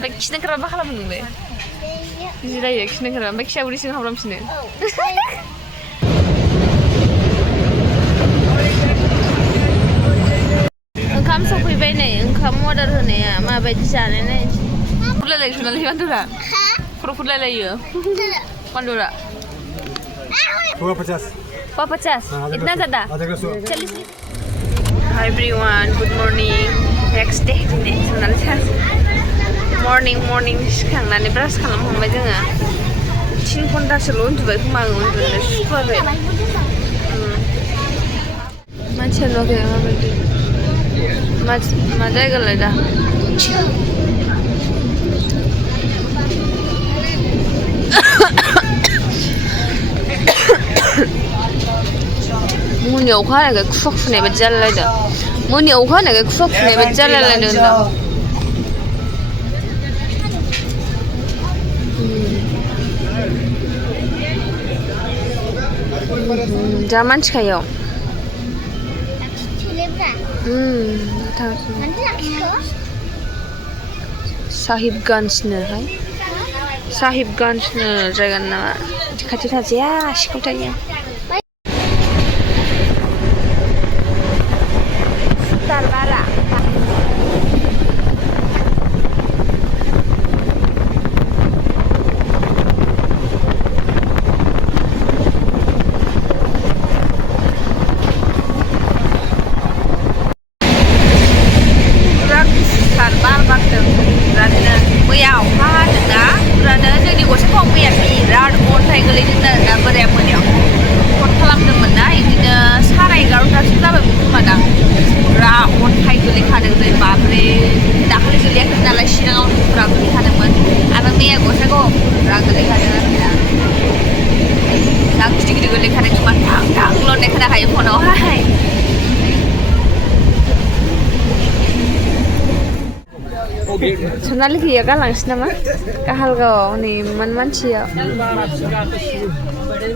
ओमफ्राय खिनो ओंखारबा मा खालामो नोंलाय? जिरायो खिनो ओंखारबा ओमफ्राय खिया उदै सिङाव हाबलांफिनो? ओंखाम सफैबाय नै ओंखाम अर्डार होनाया माबायदि जानाय नायनोसै। फुरलायलायो सनालि बान्दुरा खर' फुरलायलायो बान्दुरा। Pura 50. Pura 50? Itna ज़्यादा? 40. Hi everyone, good morning. Next day दिनै सनालिया मर्निं सिखांनानै ब्रास खालामखांबाय जोङो 3 घन्टासोल' उन्दुबाय खोमा आङो उन्दुनो सुखुवाखै। मानसिया नुवाखै माबायदि मा जायगालाय दा? मोनायाव अखा हानायखाय खुवा खुनाय बायदि जालायलायदों। मोनायाव अखा हानायखाय खुवा खुनाय बायदि जालायलायदों होनदां। जा मानसिखायाव साहिबगन्जनो जायगानि नामा खाथियाव थाजाया सिखाव थायो। Sonali gaya galangs nama kahalgaw ni mansiya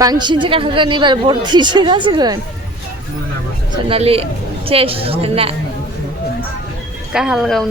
bangsin sih kahalgaw ni bar borti sih kan Sonali ces na kahalgaw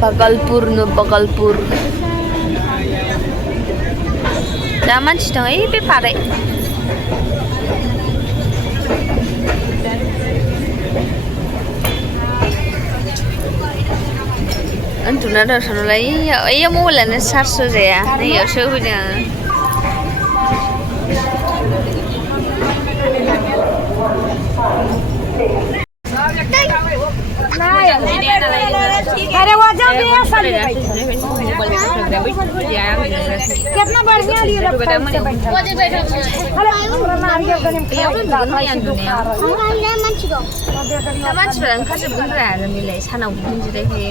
Bagalpur Daman sih ini pare. Antuna dah Sonali, iya mau lan sarso ya, nih ya sebenarnya. अरे वजह भी है सारी कितना बढ़िया लिए hello मानसिफोरा ओंखारजोबगोनब्रा मिलाय सानाव बिदिनो जिरायखायो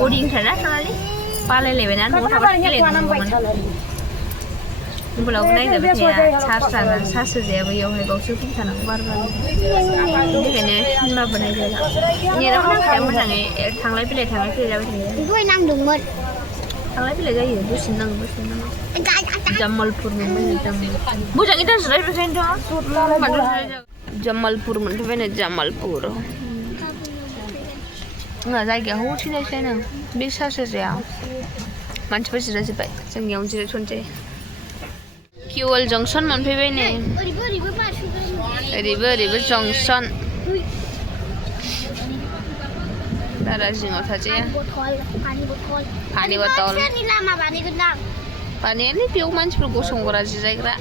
बरिंथारना सनालि बालायलायबायना न'आव थाबा गेलेनांगौमोन मबाइलावबो नायजाबाय थाया चार्ज होजाया बैयावहाय बावसो फैखानांगौ बार-बार बेनिखायनो सिनेमाबो नायजाला नेटाबो नांखाया मोजाङै थांलाय फैलाय जाबाय थायो दहाय नांदोंमोन थांलाय फैलाय जायो दसेनो नाङो जामालपुर मोजाङै दाजिरायबायखायनोथ' जामालपुर मोनफैबायनो जामालपुर जायगाया हौथिनायसै नों बे चार्ज होजाया मानसिफोर जिरायजोब्बाय जोंनियावनो जिरायथ'नोसै किउएल जंक्शन मोनफैबाय नै ओरैबो जंक्शन बारा जिङाव थाजाया पानि बथल पानियानो बेयाव मानसिफोर गसंग्रा जिरायग्रा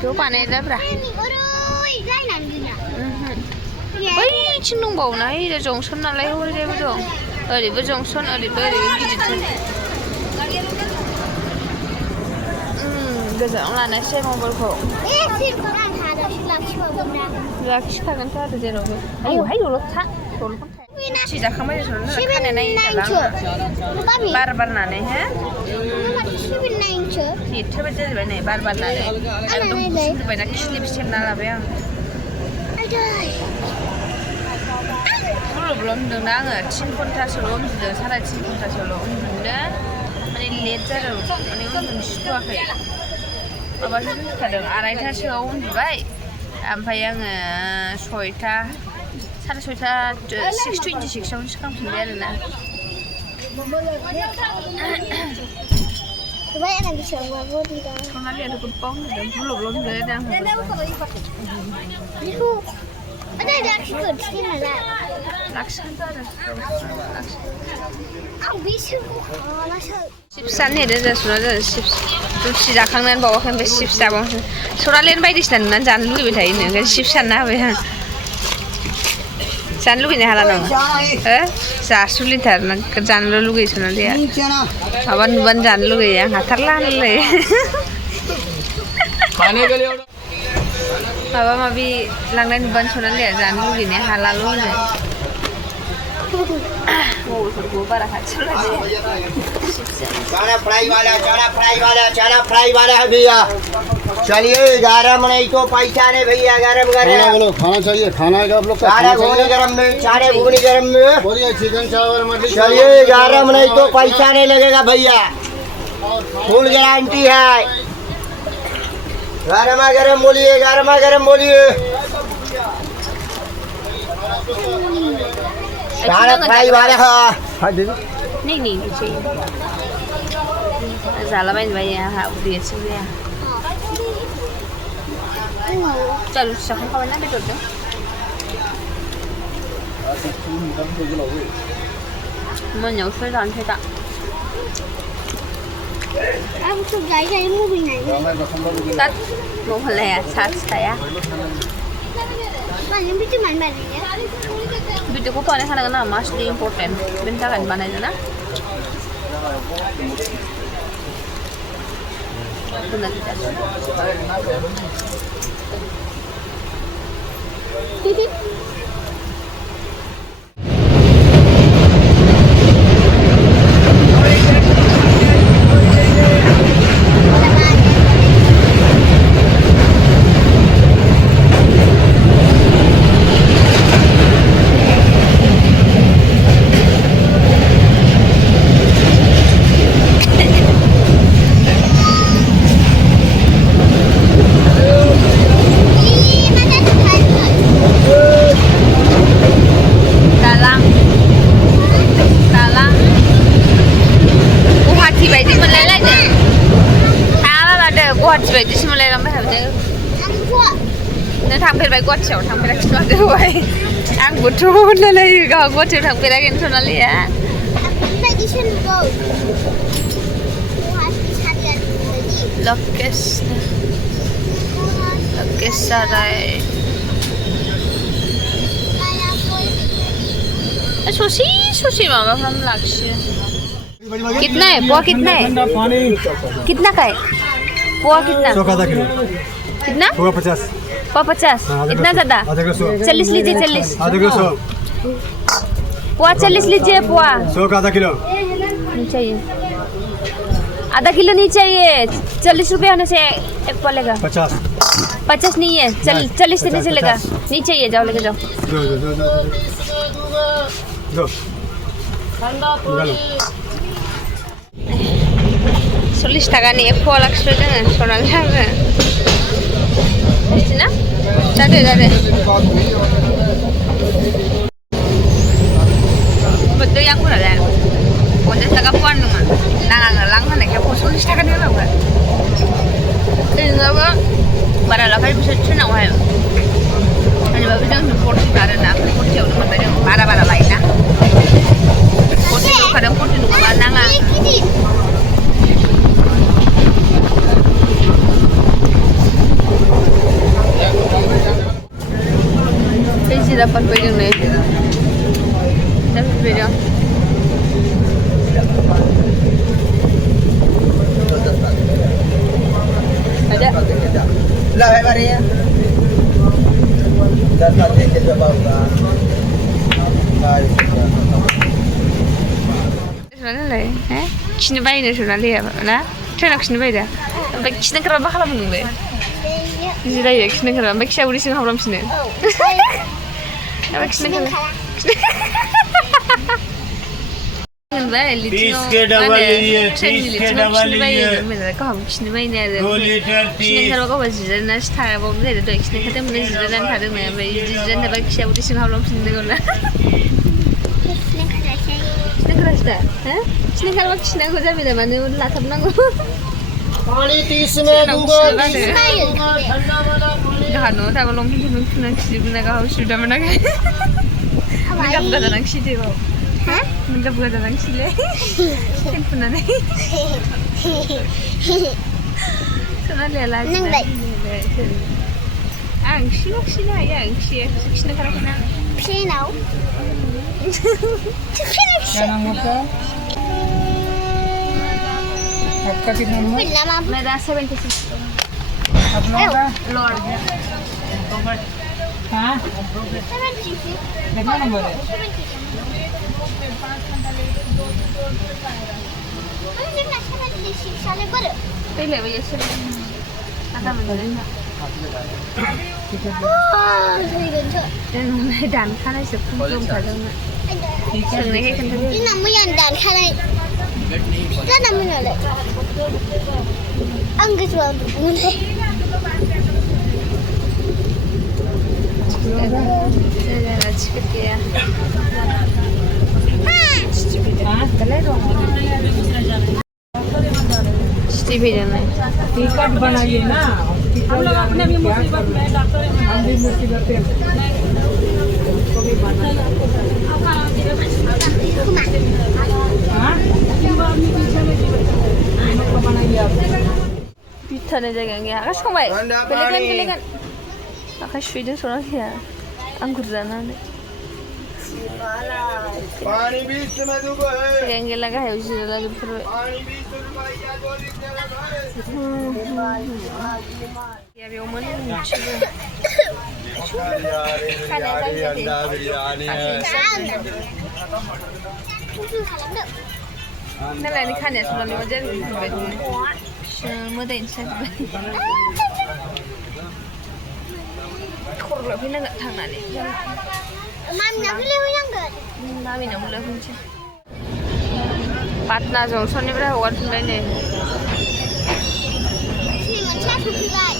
बेयाव बानायग्राब्रा बैथिं दंबावोना ओरै जंक्शन नालाय हरैजायबो दं ओरैबो जंक्शन ओरैबो गिदिरथार गोजानाव लानायसै मबाइलखौ लाखिखागोनथ' आरो जेरावबो आयौ दलद था सिजाखांबाय खानाय नायजाला बार बारनानै हो नेथोबाय जाजोब्बाय नै बार बारनानै एकदम गुसुबायना खिलिब सेबना लाबाय आं belum आङो 3 घन्टासोल' उन्दुदों 3.5 घन्टासोल' उन्दुदों माने लेट जादों माने उन्दुनो सुखुवाखै माबासो उन्दुखादों 2:30सोआव उन्दुबाय ओमफ्राय आङो 6टा 6:30 6:26 आवनो सिखांफिनबाय आरोना Coba yang bisa ngawur di dalam. Sonaliya ada kepong dan belum ada. Itu ada ikut sini lah. Laksana ada. Aku bisa. Masa. Chipsan ni ada Sonaliya chips. Tu si jakangan bawa kan chips tabang. Sonaliya बायदिसिना नुनानै जानो लुबैबाय थायो नोङो chips जानो हाबाय आं जानो लुगैनो हाला नों हो जासुलिथार नों जानोल' लुगैयो Sonaliya माबा नुबानो जानो लुगैयो आं हाथारला होनलाय माबा माबि लांनाय नुबानो Sonaliya जानो लुगैनाया हालाल' होनो मबाइलफोरखौ बारा खाथियाव लाजाया चाना फ्राई वाला है भैया चलिए 11 मई को पैसा नहीं भैया गरम गरम खाना चाहिए खाना है आप लोग चारे भुगनी गरम में बोलिए चिकन चावल मटन चलिए 11 मई को पैसा नहीं लगेगा भैया फुल गारंटी है गरमा गरम बोलिए चाना फ्राई वाला है नहीं चाहिए ज़्यादा बाइन भाई यहाँ उधर से भी चलो शक्ल का बना बेटो तो मैं न्यू से जान थे ता Aku tuh Jaiga mau beli tat mau hal ya saat saya Banyak itu mana ya? video ko paano ka na mas di important bentakan ba na na benar tidak बायदिसो मोनलायलांबाय हाबदों नों थांफेरबाय गुवाहाटियाव थांफेराखै होबाय आंबोथ' होनलायलायो गाव गुवाहाटियाव थांफेराखै Sonaliya ससी माबाफ्राम लाखियो कितना है पोहा कितना है कितना का है पोहा कितना 100 का आधा किलो कितना पोहा 50 पोहा 50 इतना ज्यादा 40 लीजिए 40 आधा किलो 100 पोहा 40 लीजिए पोहा 100 का आधा किलो नहीं चाहिए आधा किलो नहीं चाहिए 40 रुपए होने से एक पोहा लेगा 50 नहीं है 40 से नहीं चलेगा नहीं चाहिए जाओ लेके जाओ दो 40 टाकानि एक पोहा लाखियो जोङो Sonaliya बिदिना जादो betul yang kurang dan 50 taka pohan numa nang lang mana kayak 40 taka ni lah kan ini apa bara lakai bisa Trainao ayo ani babi jangan support cara nak support jauh numa tadi bara lain na support itu kadang support numa mana nggak Isi dapat pegang nih. Dapat pegang. Ada. lah है बारे 10 का दे के जब आऊंगा Sonaliya Kinw बायनो Sonaliya ना Trainao Kinw बायदा ओमफ्राय खिनो ओंखारबा मा खालामो नोंलाय जिरायो खिनो ओंखारबा ओमफ्राय खिया उदै सिङाव हाबलांफिनो ओमफ्राय खिनो ओंखारबा मोनबाय 30 के डबल लीजिए 30 के डबल लीजिए गावहाबो खिनो बायनो आरो 2 लीटर खिनो ओंखारबा गावहा जिरायनासो थाबावो जाहैदों दहाय खिनो ओंखारदोंमोन जिरायनानै थादोंनो ओमफ्राय बिदि जिरायना थाबा खियाबो दै सिङाव हाबलांफिनदोंमोन ना खिनो ओंखारासै दा हो खिनो ओंखारबा खिनांगौ जाबाय दा मानो लाथाबनांगौ पानी 30 में दूंगा गावहा न'आव थाबा लंपेन्ट खुना खिजोबो ना गावहा सुबिदा मोनाखै गाब गोजानां खिदो गाब गोजानां खिलै पेन्ट खुनानै सनालिया लाजिबाय आं खिनो हायो आं खिनो ओंखाराखैना Trainao. आपका कितना नंबर? मेरा 76 अपना का लॉर्ड हाँ 76. कितना नंबर है? 76 बरं. पहिले वयस आता म्हणजे दानखानायसो दंखादोंमोन सोंनायखाय खोन्थादों जोंना मैयानो दानखानाय जाना मोनालाय आं गोसोआव दंमोनहाय जायगा टिकेट गैया टिभि जानाय टिकट बनाइए ना हम लोग अपने भी मुसीबत में डॉक्टर हम भी मुसीबत में उसको भी बनाइए हाँ इनको बनाइए आप बिथानाय जायगा गैया आखाइ संबाय गेलेगोन आखाइ सुइदों सनालिया आंगुर जानानै पानी 20 में दूंगा है गेला गाहायाव जिरायला जोबथारबाय पानी 20 रुपए या 2 लीटर या बेयावमोन मिथिगौ अंडा बिरयानी है नालाय खानाया सनालि मा जाबाय मोदायनो साजोब्बाय खर'ला फैनांगोन थांनानै मामिनाबो लेंहैनांगोन मामिनावबो लेंहैनोसै पाटना जंसननिफ्राय हगारफिनबाय नै दिनै मोनसेया सफैबाय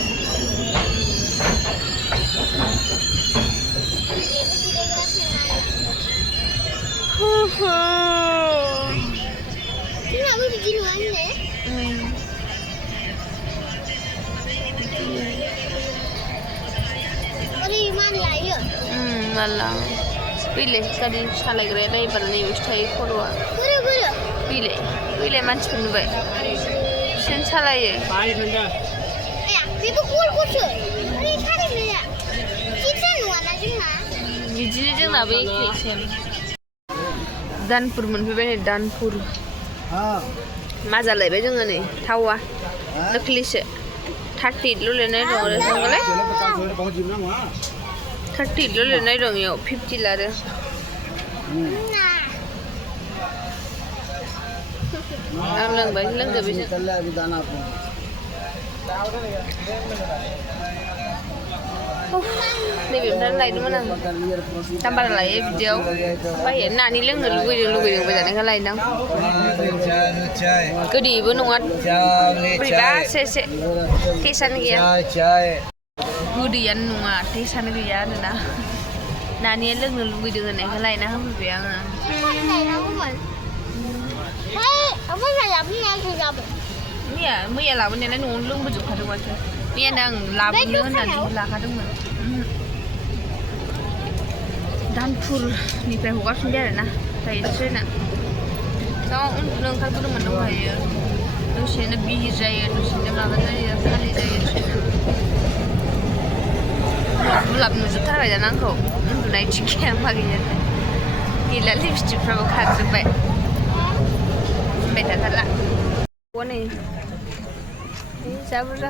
जोंनाबो बिदि नङा होनले ओरै मान लायो माला फैलाय गारि सालायग्राया ड्राइभार नैबेसो थायो खर'आ फैलाय मानसिफोर नुबाय बिसोरनो सालायो बेबो गल गलसो ओरै सालायग्राया जिथ्रा नङाना जोंना बिदिनो जोंनाबो एखे सेम दानपुर मोनफैबाय नै दानपुर मा जालायबाय जोङो नै थावा नखलिसो 38 ल' लिरनाय दं आरो थांगोलाय 38 ल' लिरनाय दं इयाव 50 लादो आं लोंबाय लोंदो बिसोर नैबेनिफ्राय लायदोंमोन आं दाम बारा लायो बिदियाव बायो नानि लोंनो लुगैदों जानायखौ लायदां गोदैबो नङा बोरैबा एसे टेस्टआनो गैया गोदैयानो नङा टेस्टआनो गैया आरोना नानिया लोंनो लुगैदों होननायखौ लायना होफैबाय आङो मैया लाबोनायालाय न'आवनो लोंबोजोबखादों माथो मैयानो आं लाबोनो होननानै लाखादोंमोन दानपुरनिफ्राय हगारफिनबाय आरोना दायो ट्रेना दा उन्दुनो ओंखारबोदोंमोन दहायो दसेनो बिहिर जायो दसेनो माबा जायो खालि जायो गुलाब नुजोबथारबाय दाना आंखौ उन्दुनाय थिखाया मा गैया गैला लिपस्टिकफ्राबो खारजोब्बाय होनबाय थाथारला नै जा बुरजा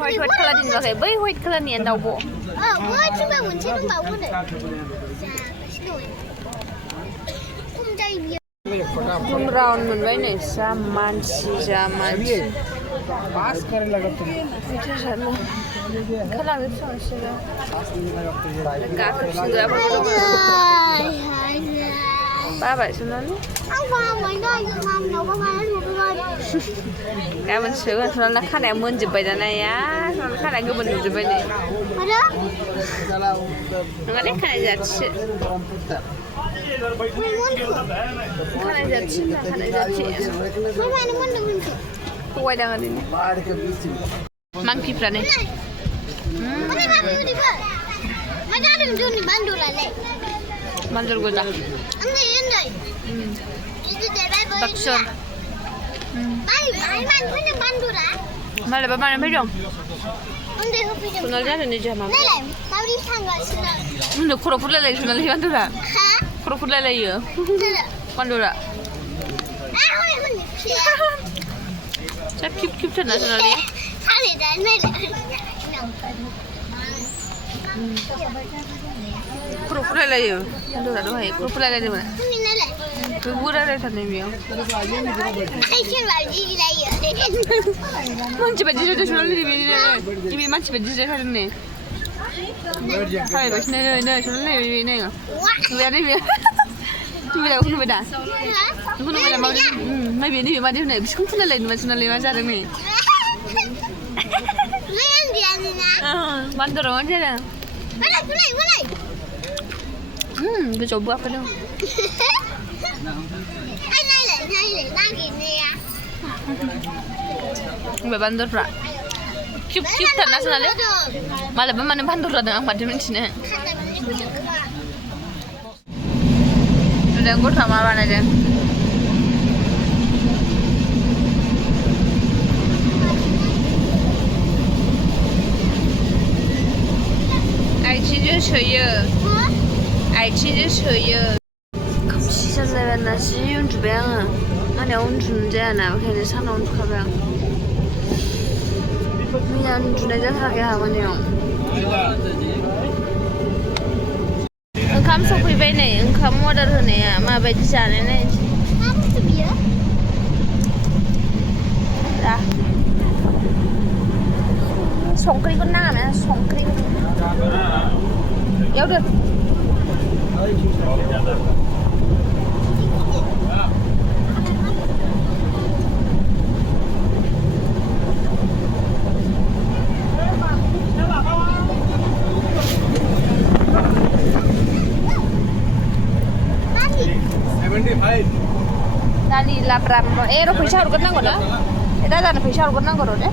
white कालारनि नुवाखै बै white कालारनिया दाउब' बैथिंबो मोनसे दंबावो नै फुल राउन्ड मोनबाय नै जा मानसि पास करे लगा तुम खोलांजोबसिगोन बिसोरो गाखोफिनग्राफोरबो दङ बाबाय सनालि गाबोन सोगोन सनालिना खानाया मोनजोब्बाय दानाया सनालि खानाया गोमोन नुजोब्बाय नै नङालै खानाय जाथिसो खानाय जाथि ना खानाय जाथि थगायदां ओरैनो मांकिफ्रा नै Mandor goda. Baksor. Malah bapak mana pedong? Sonaliya ada ni jama. Ini kuro pula lagi Sonaliya bandura. Kuro pula lagi ya. Bandura. Cak kip cina Sonaliya. Kuro pula lagi ya. Bandura doa ya. Kuro pula lagi mana? Kura lagi sana ni biar. Manci baju tu Sonaliya ni ni manci baju sana ni. Hai bos ni Sonaliya ni. Biar ni biar. Tu biar aku nak dah. Aku nak dah mau. Mai biar ni biar macam ni. Bisku pula lagi macam Sonaliya macam ni. Bandar orang je lah. Mulai. Dia coba apa dah? Bandar pula. Cip tanah Sonaliya. Malah mana bandar ada yang macam ni. Sudah aku sama mana aja. 아이치즈 셔요. 아이치즈 셔요. 감시자들은 나 시윤 주변 안에 온 준재나 걔네 사놓은 가방. 그냥 준재자 사게 하거든요. 응감 소피베네. 응감 모델하네. 마베지 자네네. 자. Songkring con nào nè, songkring. Kéo được. Nani lapram. Rồi phải sao được nang rồi đó. Đã ra là phải sao được nang rồi đấy.